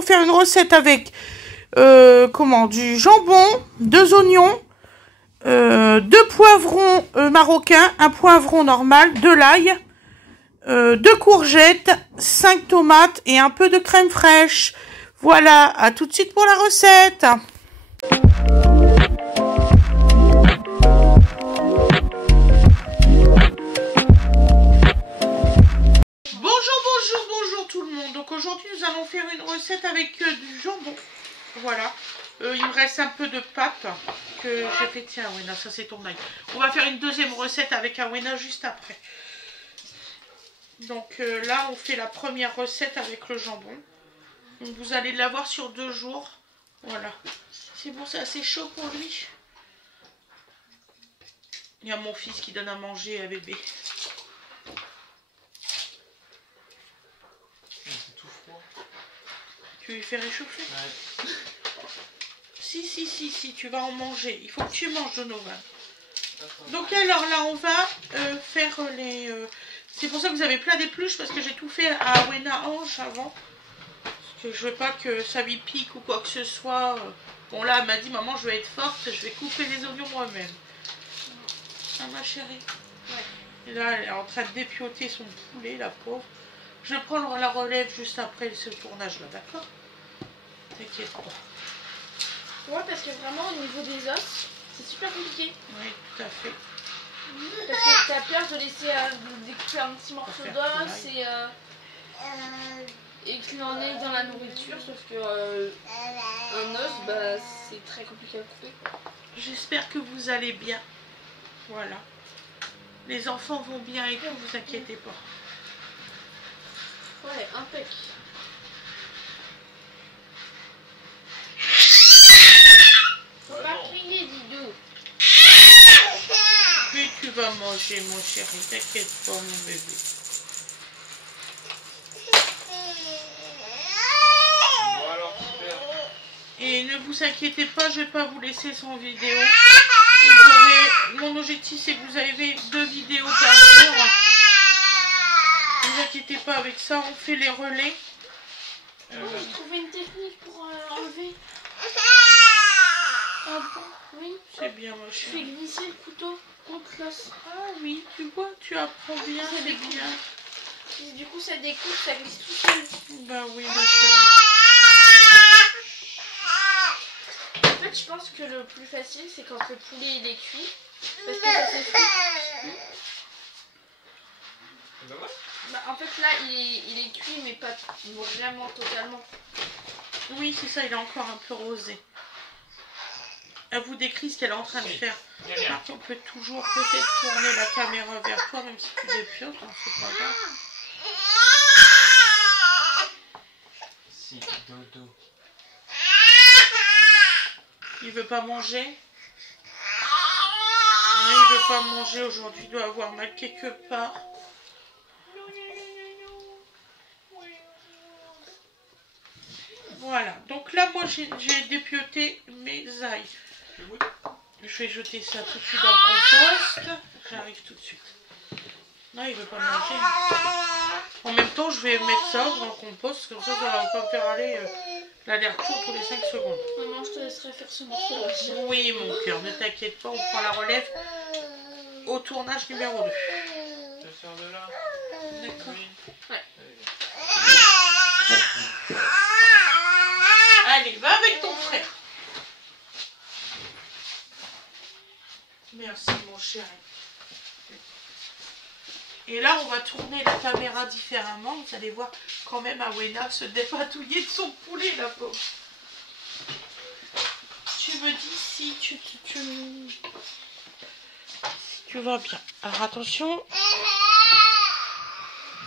allons faire une recette avec du jambon, 2 oignons, 2 poivrons marocains, un poivron normal, de l'ail, 2 courgettes, 5 tomates et un peu de crème fraîche. Voilà, à tout de suite pour la recette. Bonjour tout le monde. Donc aujourd'hui nous allons faire une recette avec du jambon. Voilà. Il me reste un peu de pâte que j'ai fait. Tiens, Awena, ça c'est ton ail. On va faire une deuxième recette avec Awena juste après. Donc là on fait la première recette avec le jambon. Donc, vous allez l'avoir sur 2 jours. Voilà. C'est bon, c'est assez chaud pour lui. Il y a mon fils qui donne à manger à bébé. C'est tout froid. Tu lui fais réchauffer? Ouais. Si, tu vas en manger. Il faut que tu manges, Donovan. Donc alors là, on va faire les... C'est pour ça que vous avez plein d'épluches, parce que j'ai tout fait à Awena Ange avant. Parce que je veux pas que ça lui pique ou quoi que ce soit. Bon là, elle m'a dit, maman, je vais être forte, je vais couper les oignons moi-même. Ah ma chérie. Ouais. Et là, elle est en train de dépioter son poulet, la pauvre. Je vais prendre la relève juste après ce tournage-là, d'accord? T'inquiète pas. Ouais, parce que vraiment, au niveau des os, c'est super compliqué. Oui, tout à fait. Parce que t'as peur de laisser découper un petit morceau d'os et qu'il en ait dans la nourriture, sauf que un os, bah, c'est très compliqué à couper. J'espère que vous allez bien. Voilà. Les enfants vont bien et tout, ne vous inquiétez pas. Ouais, impec. Faut pas crier, Didou. Puis tu vas manger, mon chéri. T'inquiète pas, mon bébé. Bon alors, super. Et ne vous inquiétez pas, je vais pas vous laisser sans vidéo. Vous aurez... Mon objectif, c'est que vous avez 2 vidéos par jour. Ne vous inquiétez pas avec ça, on fait les relais. J'ai trouvé une technique pour enlever. Ah bon, oui. C'est bien, ma Je fais chérie. glisser le couteau contre l'os. Ah oui, tu vois, tu apprends bien, c'est bien. Et du coup, ça découpe, ça glisse tout seul. Bah oui, ma chérie. En fait, je pense que le plus facile, c'est quand le poulet il est cuit. Parce que ça s'effrite. Bah, en fait, là, il est cuit, mais pas vraiment totalement. Oui, c'est ça, il est encore un peu rosé. Elle vous décrit ce qu'elle est en train de faire. On peut toujours peut-être tourner la caméra vers toi, même si tu dépiotes, hein, c'est pas grave. Si, dodo. Il veut pas manger? Non, il veut pas manger aujourd'hui, il doit avoir mal quelque part. Voilà, donc là moi j'ai dépioté mes ails. Je vais jeter ça tout de suite dans le compost. J'arrive tout de suite. Non, il veut pas manger. En même temps, je vais mettre ça dans le compost, comme ça va pas faire aller l'aller-retour tous les 5 secondes. Maman, je te laisserai faire ce morceau aussi. Oui, mon cœur, ne t'inquiète pas, on prend la relève au tournage numéro 2. Je vais faire de là. D'accord. Oui. Ouais. Allez, va avec ton frère. Merci, mon chéri. Et là, on va tourner la caméra différemment. Vous allez voir quand même Awena se dépatouiller de son poulet, la pauvre. Tu me dis si tu vas bien. Alors, attention.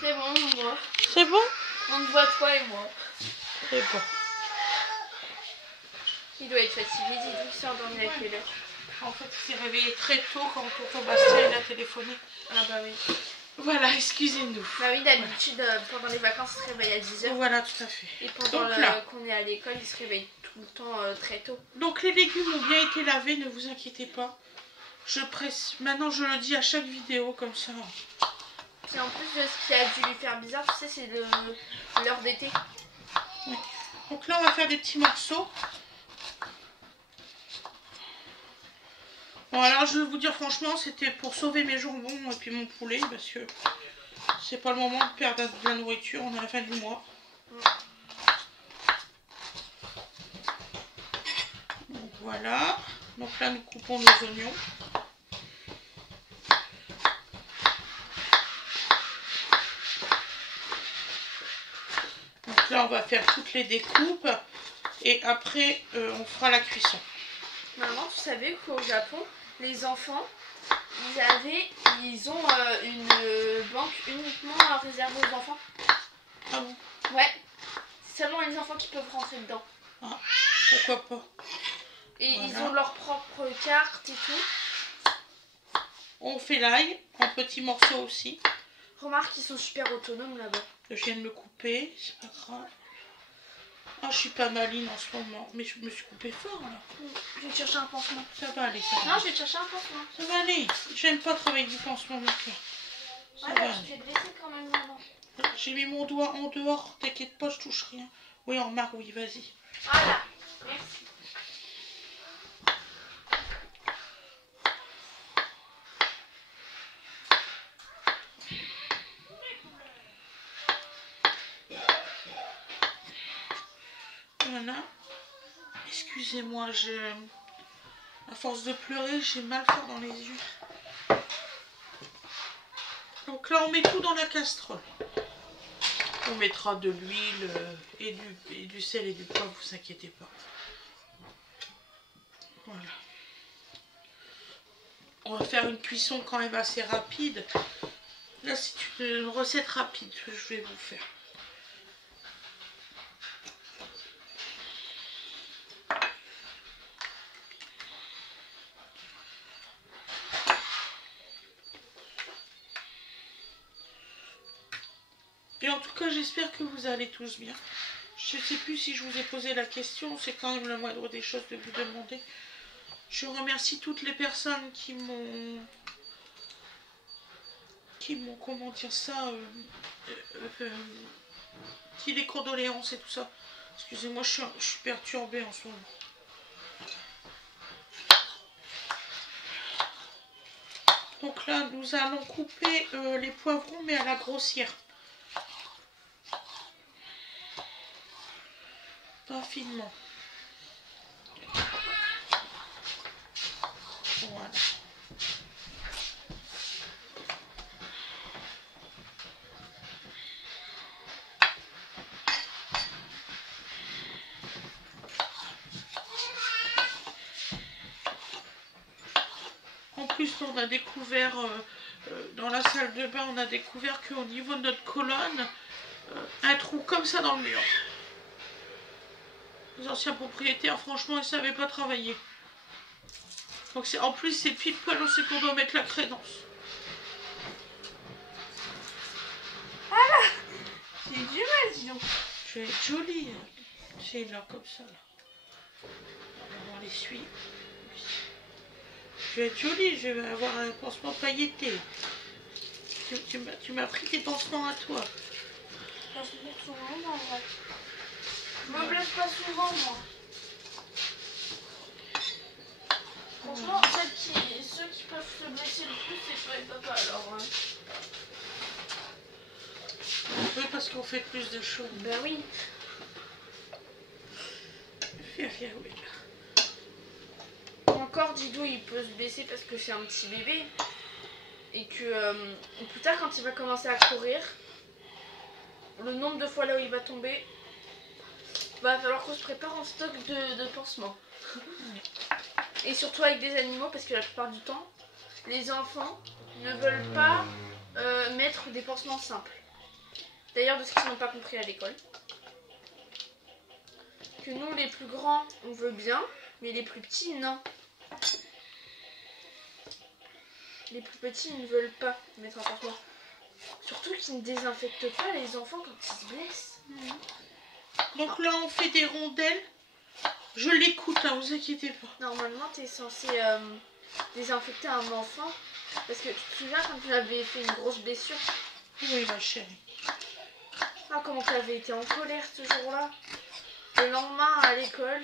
C'est bon, on voit. C'est bon? On te voit, toi et moi. C'est bon. Il doit être fatigué, dis-lui qu'il s'est endormi à quelle heure? En fait, il s'est réveillé très tôt quand tonton Bastien il a téléphoné. Ah bah oui. Voilà, excusez-nous. Bah oui, d'habitude, pendant les vacances, il se réveille à 10h. Voilà, tout à fait. Et pendant Donc là, qu'on est à l'école, il se réveille tout le temps très tôt. donc les légumes ont bien été lavés, ne vous inquiétez pas. Je presse. Maintenant, je le dis à chaque vidéo comme ça. Et en plus, ce qui a dû lui faire bizarre, tu sais, c'est l'heure d'été. Oui. Donc là, on va faire des petits morceaux. Bon, alors je vais vous dire franchement, c'était pour sauver mes jambons et puis mon poulet, parce que c'est pas le moment de perdre de la nourriture, on est à la fin du mois. Donc voilà. Donc là, nous coupons nos oignons. Donc là, on va faire toutes les découpes et après, on fera la cuisson. Maman, tu savais qu'au Japon, les enfants, ils ont une banque uniquement réservée aux enfants. Ah bon? Ouais, c'est seulement les enfants qui peuvent rentrer dedans. Ah, pourquoi pas? Et voilà. Ils ont leur propre carte et tout. On fait l'ail en petits morceaux aussi. Remarque, ils sont super autonomes là-bas. Je viens de me couper, c'est pas grave. Ah, je suis pas maline en ce moment, mais je me suis coupée fort là. Je vais te chercher un pansement. Ça va aller, ça va. Non, je vais te chercher un pansement. Ça va aller. J'aime pas travailler du pansement non plus. Ça Ouais, va bah, aller. je vais te laisser quand même maman. J'ai mis mon doigt en dehors, t'inquiète pas, je touche rien. Oui, en marque, oui, vas-y. Voilà, merci. Voilà. Excusez-moi, à force de pleurer, j'ai mal fort dans les yeux. Donc là, on met tout dans la casserole. On mettra de l'huile et du sel et du poivre, vous inquiétez pas. Voilà. On va faire une cuisson quand même assez rapide. Là, c'est une recette rapide que je vais vous faire. Et en tout cas, j'espère que vous allez tous bien. Je ne sais plus si je vous ai posé la question, c'est quand même la moindre des choses de vous demander. Je remercie toutes les personnes qui m'ont, comment dire ça, qui les condoléances et tout ça. Excusez-moi, je suis perturbée en ce moment. Donc là, nous allons couper les poivrons, mais à la grossière. Pas finement. Voilà. En plus, on a découvert, dans la salle de bain, on a découvert qu'au niveau de notre colonne, un trou comme ça dans le mur. Les anciens propriétaires, franchement, ils ne savaient pas travailler. Donc en plus, c'est pile poil, on sait qu'on doit mettre la crédence. Voilà. C'est du mal, dis donc. Je vais être jolie. C'est là, comme ça. Là. On va l'essuie. Je vais être jolie, je vais avoir un pansement pailleté. Tu m'as pris tes pansements à toi. Je me souvent, en vrai. Je me blesse pas souvent, moi. Franchement, ceux qui peuvent se blesser le plus, c'est toi et papa, alors. Oui, parce qu'on fait plus de choses. Ben oui. Oui. Encore, Didou, il peut se blesser parce que c'est un petit bébé. Et que plus tard, quand il va commencer à courir, le nombre de fois là où il va tomber, va falloir qu'on se prépare en stock de pansements. Et surtout avec des animaux, parce que la plupart du temps, les enfants ne veulent pas mettre des pansements simples. D'ailleurs, de ce qu'ils n'ont pas compris à l'école. Que nous, les plus grands, on veut bien, mais les plus petits, non. Les plus petits, ils ne veulent pas mettre un pansement. Surtout qu'ils ne désinfectent pas les enfants quand ils se blessent. Donc là, on fait des rondelles. Je l'écoute, hein, vous inquiétez pas. Normalement, tu es censé désinfecter un enfant. Parce que tu te souviens quand tu avais fait une grosse blessure? Oui, ma chérie. Ah, comment tu avais été en colère ce jour-là. Le lendemain à l'école,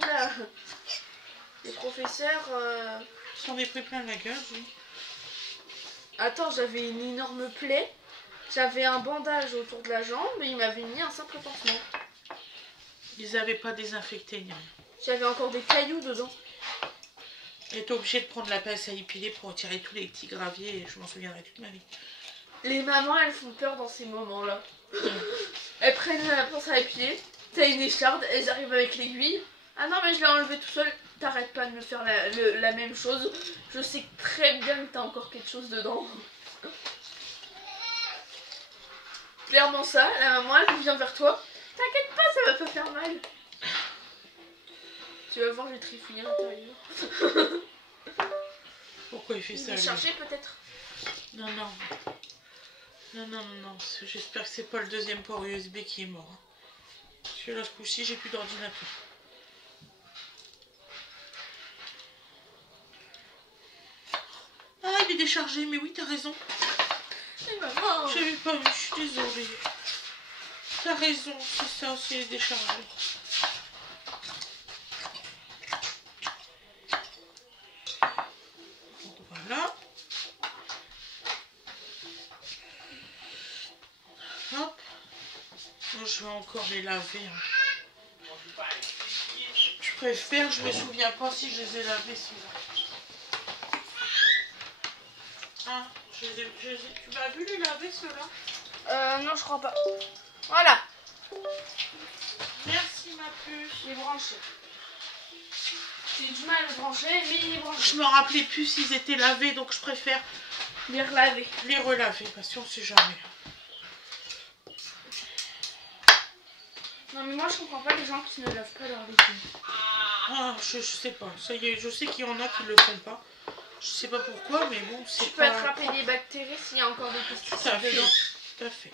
là, les professeurs... J'en ai pris plein la gueule, oui. Attends, j'avais une énorme plaie. J'avais un bandage autour de la jambe et ils m'avaient mis un simple pansement. Ils n'avaient pas désinfecté ni rien. J'avais encore des cailloux dedans. Et t'es obligé de prendre la pince à épiler pour retirer tous les petits graviers et je m'en souviendrai toute ma vie. Les mamans, elles font peur dans ces moments-là. Elles prennent la pince à épiler, t'as une écharde, elles arrivent avec l'aiguille. Ah non, mais je l'ai enlevé tout seul. T'arrêtes pas de me faire la même chose. Je sais très bien que t'as encore quelque chose dedans. Clairement ça, la maman elle vient vers toi. T'inquiète pas, ça va pas faire mal. Tu vas voir, je vais trifouiller à l'intérieur. Pourquoi il fait ça? Il est chargé peut-être. Non, non. Non, non, non, non. J'espère que c'est pas le deuxième port USB qui est mort. Parce que là, ce coup-ci, j'ai plus d'ordinateur. Ah, il est déchargé, mais oui, t'as raison. Mais maman, J'avais pas vu, je suis désolée. T'as raison, c'est ça, c'est il est déchargé. Voilà. Hop. Moi, je vais encore les laver. Hein. Je préfère, je me souviens pas si je les ai lavés ceux-là. Ah, tu m'as vu les laver ceux-là? non, je crois pas. Voilà, Merci ma puce. il est branché. J'ai du mal à le brancher, mais il est branché. Je me rappelais plus s'ils étaient lavés, donc je préfère Les relaver. les relaver parce qu'on sait jamais. Non, mais moi je comprends pas les gens qui ne lavent pas leur légumes. Ah, je sais pas. Ça y est, je sais qu'il y en a qui le font pas. Je sais pas pourquoi, mais bon, c'est Tu peux pas... attraper des bactéries s'il y a encore des Tout à pesticides fait, dedans. tout à fait.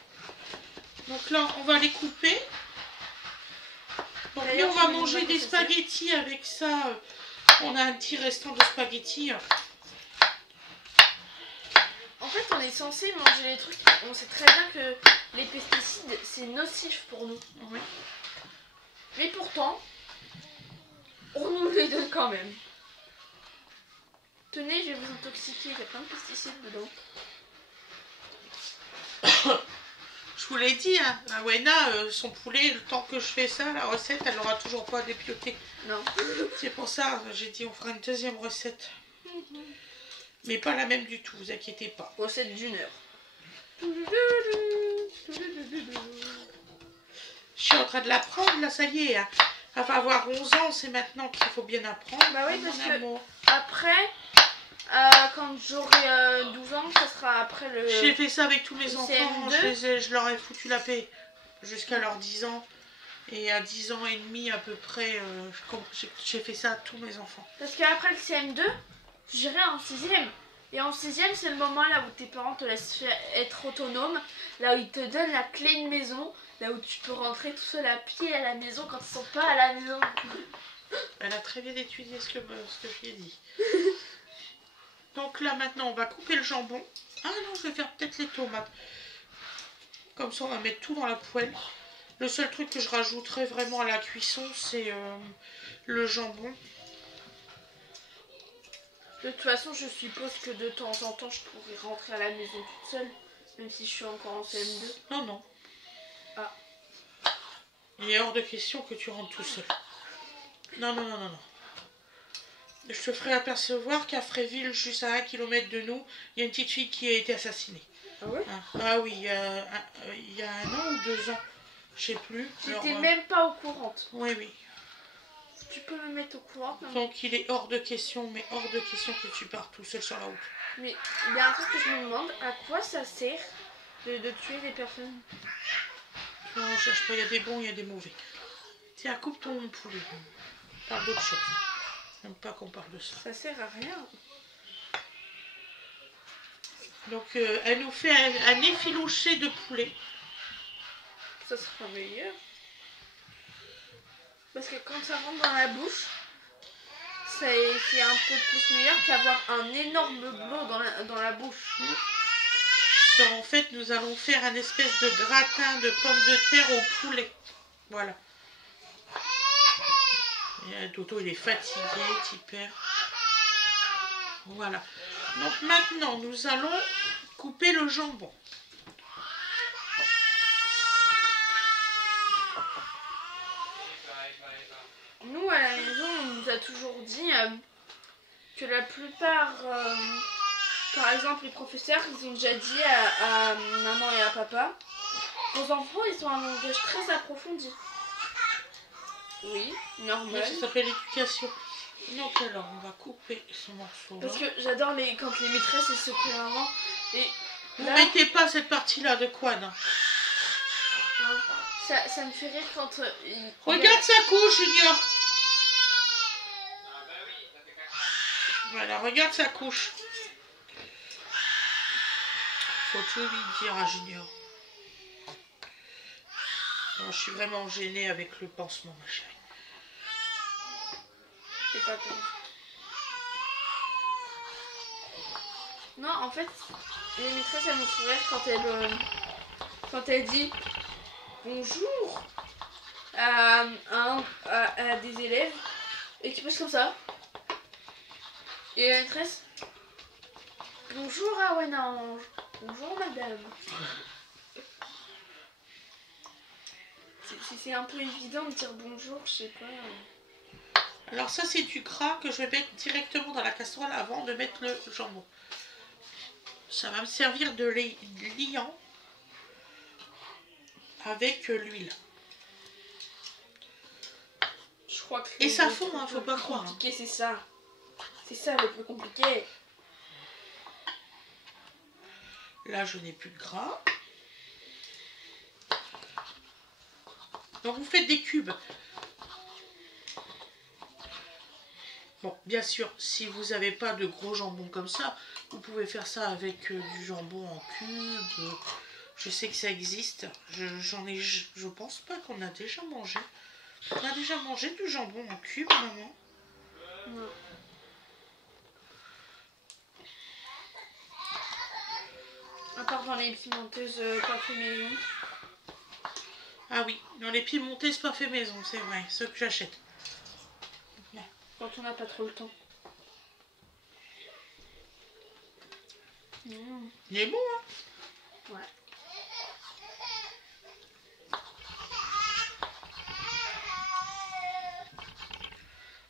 Donc là, on va les couper. Donc nous, D'ailleurs, on va je vais manger vous des montrer ça, spaghettis avec ça. On a un petit restant de spaghettis. En fait, on est censé manger les trucs. On sait très bien que les pesticides, c'est nocif pour nous. Oui. Mais pourtant, on nous les donne quand même. Tenez, je vais vous intoxiquer. Il y a plein de pesticides dedans. Je vous l'ai dit, hein, la Wena, son poulet, le temps que je fais ça, la recette, elle n'aura toujours pas dépioté. Non. C'est pour ça, j'ai dit, on fera une deuxième recette. Mais pas la même du tout, vous inquiétez pas. Recette d'une heure. Je suis en train de l'apprendre, là, ça y est. Hein. Elle va avoir 11 ans, c'est maintenant qu'il faut bien apprendre. Bah oui, mon parce que amour. après, quand j'aurai 12 ans, ça sera après le... J'ai fait ça avec tous mes le enfants, CM2. je leur ai foutu la paix jusqu'à leurs 10 ans. Et à 10 ans et demi à peu près, j'ai fait ça à tous mes enfants. Parce qu'après le CM2, j'irai en 6ème. Et en 6ème, c'est le moment là où tes parents te laissent être autonome. Là où ils te donnent la clé de maison. Là où tu peux rentrer tout seul à pied à la maison quand ils sont pas à la maison. Elle a très bien étudié ce que je lui ai dit. Donc là maintenant on va couper le jambon. Ah non, je vais faire peut-être les tomates. Comme ça on va mettre tout dans la poêle. Le seul truc que je rajouterai vraiment à la cuisson c'est le jambon. De toute façon, je suppose que de temps en temps, je pourrais rentrer à la maison toute seule. Même si je suis encore en CM2. Non, non. Ah. Il est hors de question que tu rentres tout seul. Non, non, non, non, non. Je te ferai apercevoir qu'à Fréville, juste à 1 km de nous, il y a une petite fille qui a été assassinée. Ah ouais? Ah oui, il y a 1 an ou 2 ans, je sais plus. J'étais Alors, même pas au courant. Oui, oui. Tu peux me mettre au courant maman? Donc il est hors de question, mais hors de question que tu pars tout seul sur la route. Mais il y a un truc que je me demande, à quoi ça sert de tuer des personnes? Non, on cherche pas, il y a des bons, il y a des mauvais. Tiens, coupe ton poulet. On parle d'autre chose. J'aime pas qu'on parle de ça. Ça sert à rien. Donc elle nous fait un effiloché de poulet. Ça sera meilleur. Parce que quand ça rentre dans la bouche, c'est un peu plus meilleur qu'avoir un énorme blot dans la bouche. Ça, en fait, nous allons faire un espèce de gratin de pommes de terre au poulet. Voilà. Et Dodo, il est fatigué, petit père. Voilà. Donc maintenant, nous allons couper le jambon. Nous, à la maison, on nous a toujours dit que la plupart, par exemple les professeurs, ils ont déjà dit à maman et à papa, vos enfants, ils ont un langage très approfondi. Oui, normal. Ça s'appelle l'éducation. Donc alors, on va couper ce morceau-là. Parce que j'adore quand les maîtresses, elles se prennent avant. Et vous là, mettez pas cette partie-là de Quan. ça me fait rire quand... regarde sa couche, Junior. Voilà, regarde sa couche. Faut tout lui dire à Junior. Non, je suis vraiment gênée avec le pansement, ma chérie. C'est pas grave. Non, en fait, les maîtresses, elles me font rire quand elles disent bonjour à des élèves et qui passent comme ça. Et la maîtresse, bonjour à Wena Ange, bonjour madame. C'est un peu évident de dire bonjour, je sais pas. Alors ça c'est du gras que je vais mettre directement dans la casserole avant de mettre le jambon. Ça va me servir de liant avec l'huile. Je crois que et ça fond, hein, faut pas croire. Compliqué, c'est ça. C'est ça le plus compliqué. Là je n'ai plus de gras. Donc vous faites des cubes. Bon, bien sûr, si vous n'avez pas de gros jambon comme ça, vous pouvez faire ça avec du jambon en cube. Je sais que ça existe. Je pense pas qu'on a déjà mangé. On a déjà mangé du jambon en cube, maman? Non. À part dans les pimenteuses pas fait maison. Ah oui, dans les pimenteuses pas fait maison, c'est vrai, ceux que j'achète. Quand on n'a pas trop le temps. Mmh. Il est bon, hein? Ouais.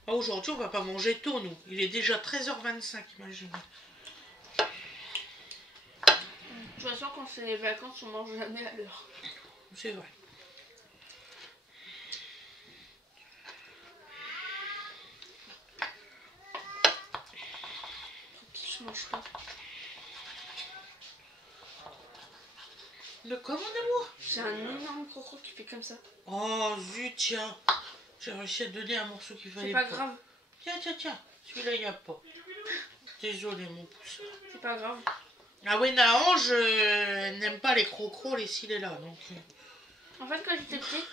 Ah, aujourd'hui, on va pas manger tôt, nous. Il est déjà 13h25, imaginez. De toute façon, quand c'est les vacances, on mange jamais à l'heure. C'est vrai. Je mange pas. De quoi, mon amour? C'est un énorme croco qui fait comme ça. Oh, zut, tiens. J'ai réussi à donner un morceau qu'il fallait pas. C'est pas grave. Tiens, tiens, tiens. Celui-là, il n'y a pas. Désolé, mon pouce. C'est pas grave. Ah ouais, Naange n'aime pas les crocros, les s'il est là, donc... En fait, quand j'étais petite...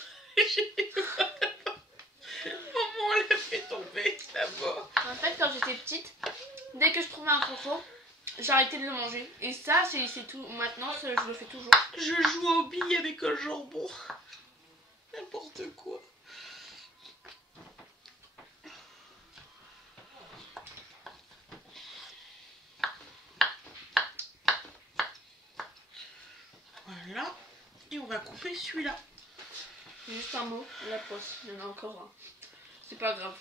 Maman, elle a fait tomber là-bas. En fait, quand j'étais petite, dès que je trouvais un croco, j'arrêtais de le manger. Et ça, c'est tout. Maintenant, je le fais toujours. Je joue aux billes avec un jambon. N'importe quoi. Voilà. Et on va couper celui-là. Juste un mot, la poisse. Il y en a encore un. C'est pas grave.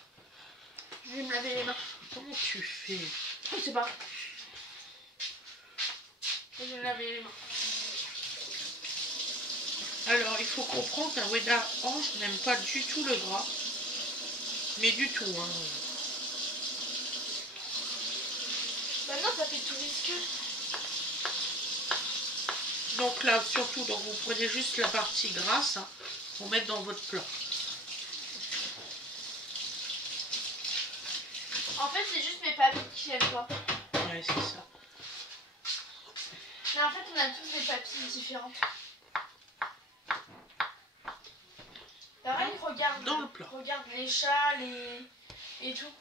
Je vais me laver les mains. Comment tu fais? Je sais pas. Je vais me laver les mains. Alors, il faut comprendre qu'un Wena Ange n'aime pas du tout le gras. Mais du tout, hein. Maintenant, ça fait tout visqueux. Donc là, surtout, donc vous prenez juste la partie grasse hein, pour mettre dans votre plat. En fait, c'est juste mes papilles qui aiment pas. Ouais, c'est ça. Mais en fait, on a tous des papilles différentes. Pareil, regarde, dans le plat. Regarde les chats, et tout.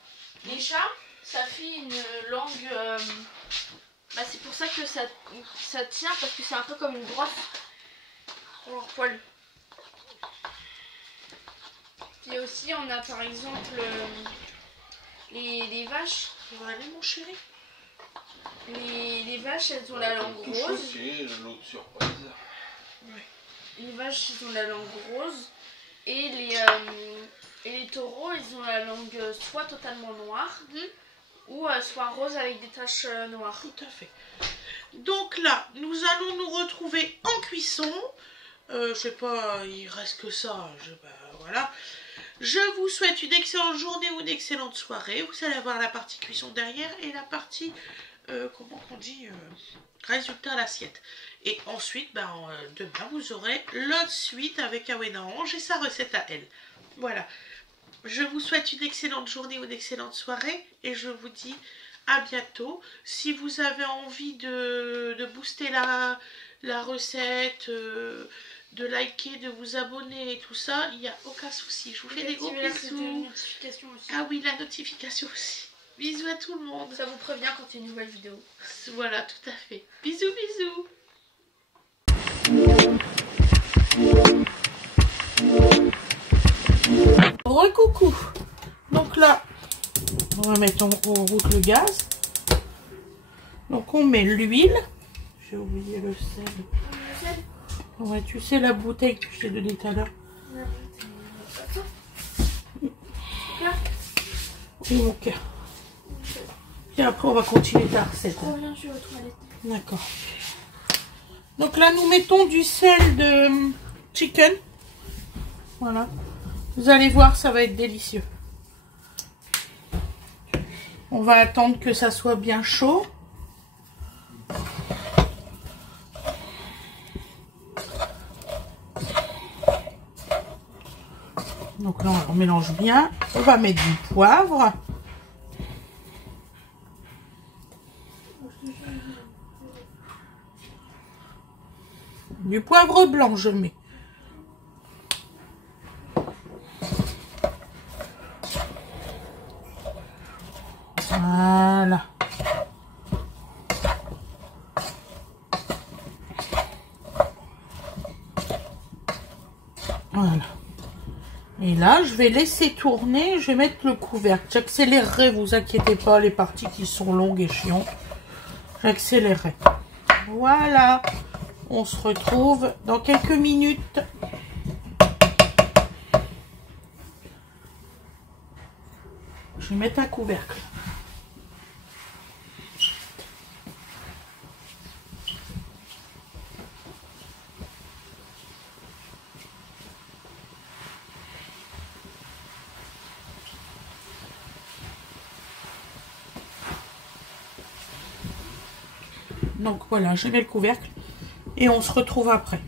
Les chats, ça fait une langue... Bah, c'est pour ça que ça tient, parce que c'est un peu comme une brosse pour leur poil. Puis aussi, on a par exemple les vaches. On va aller, mon chéri. Les vaches, elles ont la langue Touche rose. aussi, l'autre surprise. Les vaches, ils ont la langue rose. Et les taureaux, ils ont la langue soit totalement noire, ou soit rose avec des taches noires. Tout à fait. Donc là, nous allons nous retrouver en cuisson. Je sais pas, il reste que ça. Voilà. Je vous souhaite une excellente journée ou une excellente soirée. Vous allez avoir la partie cuisson derrière et la partie, comment on dit, résultat à l'assiette. Et ensuite, demain, vous aurez l'autre suite avec Awena Ange et sa recette à elle. Voilà. Je vous souhaite une excellente journée ou une excellente soirée et je vous dis à bientôt. Si vous avez envie de booster la recette, de liker, de vous abonner et tout ça, il n'y a aucun souci. Je vous fais des gros bisous. Ah oui, la notification aussi. Bisous à tout le monde. Ça vous prévient quand il y a une nouvelle vidéo. Voilà, tout à fait. Bisous, bisous. Recoucou. Donc là, on va mettre en route le gaz. Donc on met l'huile. J'ai oublié le sel. Ouais, tu sais la bouteille que je t'ai donnée tout à l'heure. Oui, mon cœur. Et après, on va continuer ta recette. Je reviens, je suis aux toilettes. D'accord. Donc là, nous mettons du sel de chicken. Voilà. Vous allez voir, ça va être délicieux. On va attendre que ça soit bien chaud. Donc là, on mélange bien. On va mettre du poivre. Du poivre blanc, je mets. Voilà. Voilà. Et là, je vais laisser tourner. Je vais mettre le couvercle. J'accélérerai, vous inquiétez pas, les parties qui sont longues et chiantes. J'accélérerai. Voilà. On se retrouve dans quelques minutes. Je vais mettre un couvercle. Donc voilà, je mets le couvercle et on se retrouve après.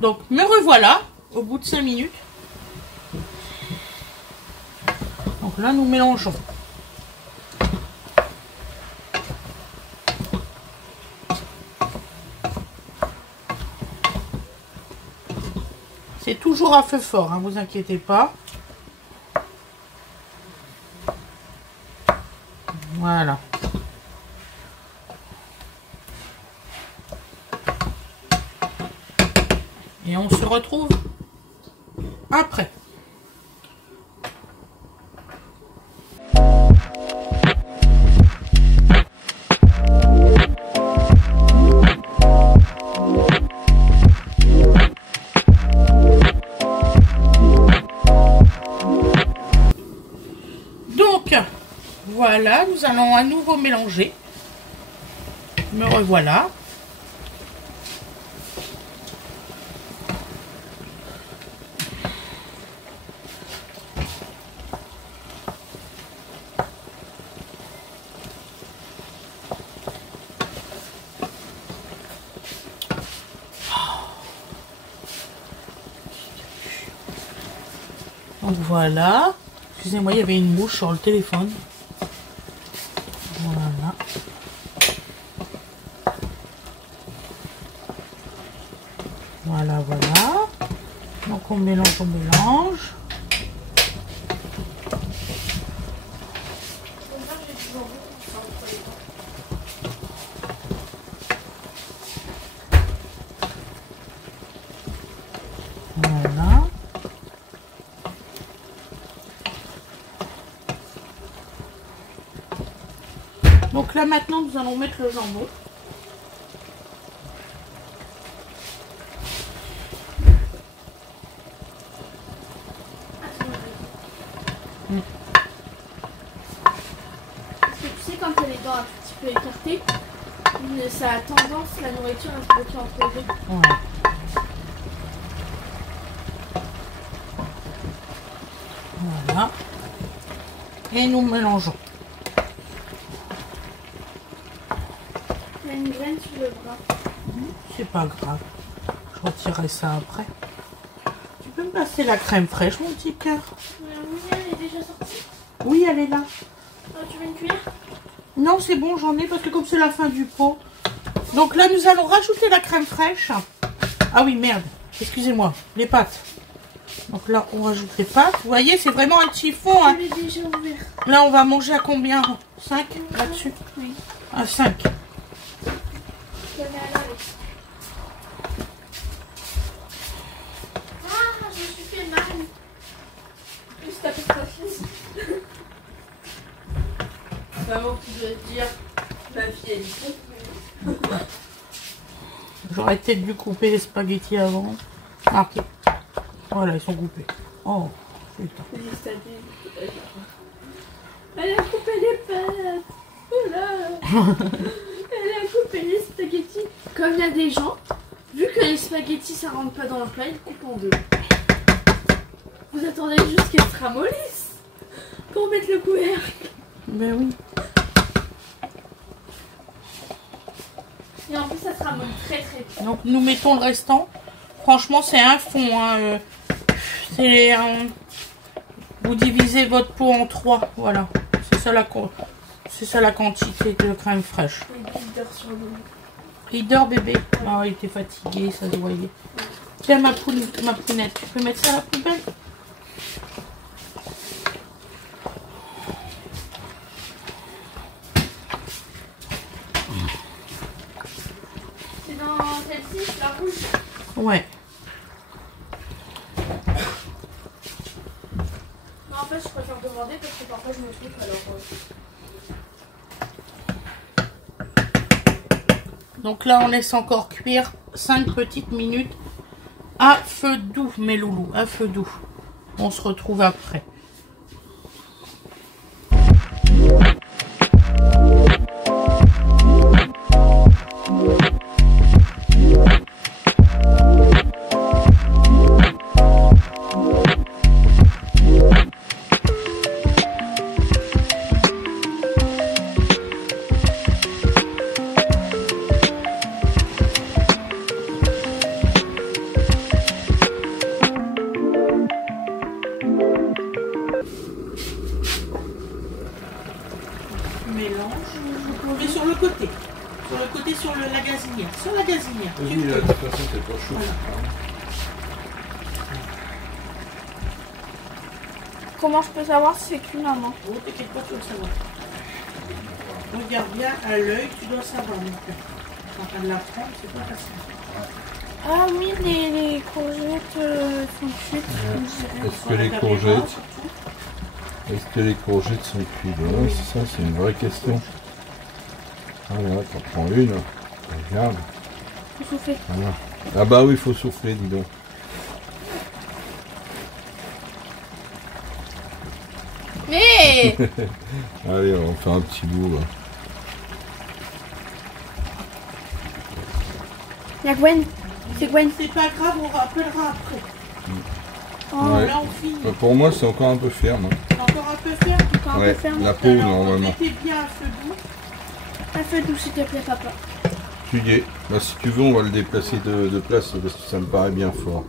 Donc me revoilà au bout de 5 minutes. Donc là nous mélangeons. C'est toujours à feu fort, hein, vous inquiétez pas. Voilà. Et on se retrouve après. Donc, voilà, nous allons à nouveau mélanger. Me revoilà. Donc voilà. Excusez-moi, il y avait une mouche sur le téléphone. Voilà. Voilà, voilà. Donc on mélange, on mélange. Voilà. Donc là maintenant nous allons mettre le jambon. Parce que tu sais, quand t'as les dents un petit peu écartées, ça a tendance, la nourriture, à se bloquer entre les deux. Ouais. Voilà. Et nous mélangeons. Il y a une graine sur le bras. C'est pas grave. Je retirerai ça après. Tu peux me passer la crème fraîche, mon petit cœur? Oui, elle est déjà sortie. Oui, elle est là. Tu veux une cuillère? Non, c'est bon, j'en ai parce que comme c'est la fin du pot. Donc là, nous allons rajouter la crème fraîche. Ah oui, merde. Excusez-moi. Les pâtes. Donc là, on rajoute les pâtes. Vous voyez, c'est vraiment un petit fond. Hein. Je l'ai déjà ouvert. Là, on va manger à combien? 5 là-dessus? Oui. À 5. Je le mets à laver. Ah, je me suis fait mal. Juste avec ta fille. Maman qui doit te dire, ma fille elle est con. J'aurais peut-être dû couper les spaghettis avant. Ah, ok. Voilà, ils sont coupés. Oh, putain. Elle a coupé les pâtes. Oh là. Elle a coupé les spaghettis. Comme il y a des gens, vu que les spaghettis ça rentre pas dans le plat, ils coupent en deux. Vous attendez juste qu'elles se ramollissent pour mettre le couvercle. Ben oui. Et en plus ça se ramollit très très vite. Donc nous mettons le restant. Franchement, c'est un fond. Hein. C'est vous divisez votre pot en 3. Voilà. C'est ça la quantité de crème fraîche. Il dort sur le dos. Il dort, bébé. Ah, il était fatigué, ça se voyait. Tiens, ma pounette, tu peux mettre ça à la poubelle? C'est dans celle-ci, la rouge. Ouais. Non, en fait, je préfère demander parce que parfois je me trompe alors. Donc là, on laisse encore cuire 5 petites minutes à feu doux, mes loulous, à feu doux. On se retrouve après. La gazinière. Sur la gazinière. Oui, de toute façon, c'est pas chaud. Voilà. Comment je peux savoir si c'est cuit, maman? Oh, t'inquiète pas, tu vas savoir. Regarde bien à l'œil, tu dois savoir. Quand on la prendre, c'est pas facile. Ah oui, les courgettes sont cuites. Est-ce que les courgettes... Est-ce que les courgettes sont cuites? Oui, c'est ça, c'est une vraie question. Voilà, t'en prends une. Regarde. Faut souffler. Voilà. Ah bah oui, il faut souffler, dis donc. Mais Allez, on va faire un petit bout. Là. il y a Gwen. C'est Gwen. C'est pas grave, on rappellera après. Oh, Ouais. Là, on finit. Pour moi, c'est encore un peu ferme. Hein. C'est encore un peu ferme. encore un Ouais, peu ferme. la peau, Alors, normalement. mettez bien à feu doux. Un feu doux, s'il te plaît, papa. Tu y es. Bah, si tu veux, on va le déplacer de place parce que ça me paraît bien fort.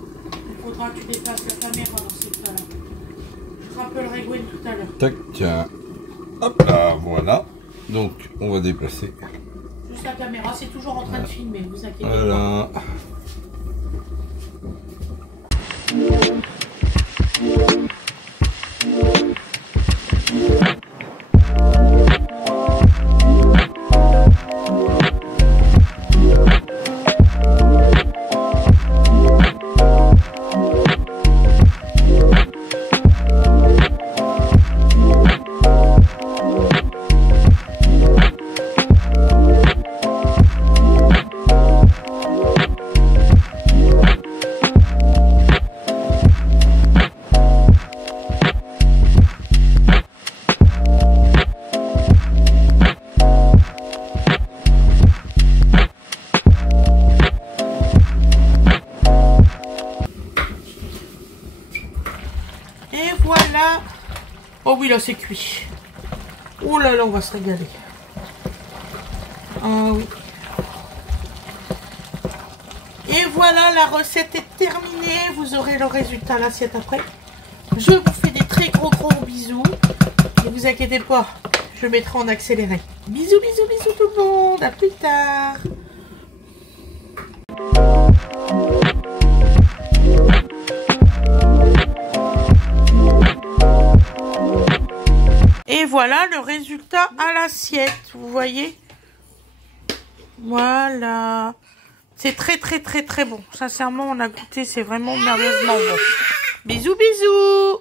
Il faudra que tu dépasses la caméra dans ces cas-là. Je rappellerai Gwen tout à l'heure. Tac, tiens. Hop là, voilà. Donc, on va déplacer. Juste la caméra, c'est toujours en train de filmer, vous inquiétez pas. Voilà. Oh oui, là, c'est cuit. Oh là là, on va se régaler. Ah oui. Et voilà, la recette est terminée. Vous aurez le résultat à l'assiette après. Je vous fais des très gros bisous. Ne vous inquiétez pas, je mettrai en accéléré. Bisous, bisous, bisous tout le monde. À plus tard. Et voilà le résultat à l'assiette. Vous voyez? Voilà. C'est très bon. Sincèrement, on a goûté. C'est vraiment merveilleusement bon. Bisous, bisous.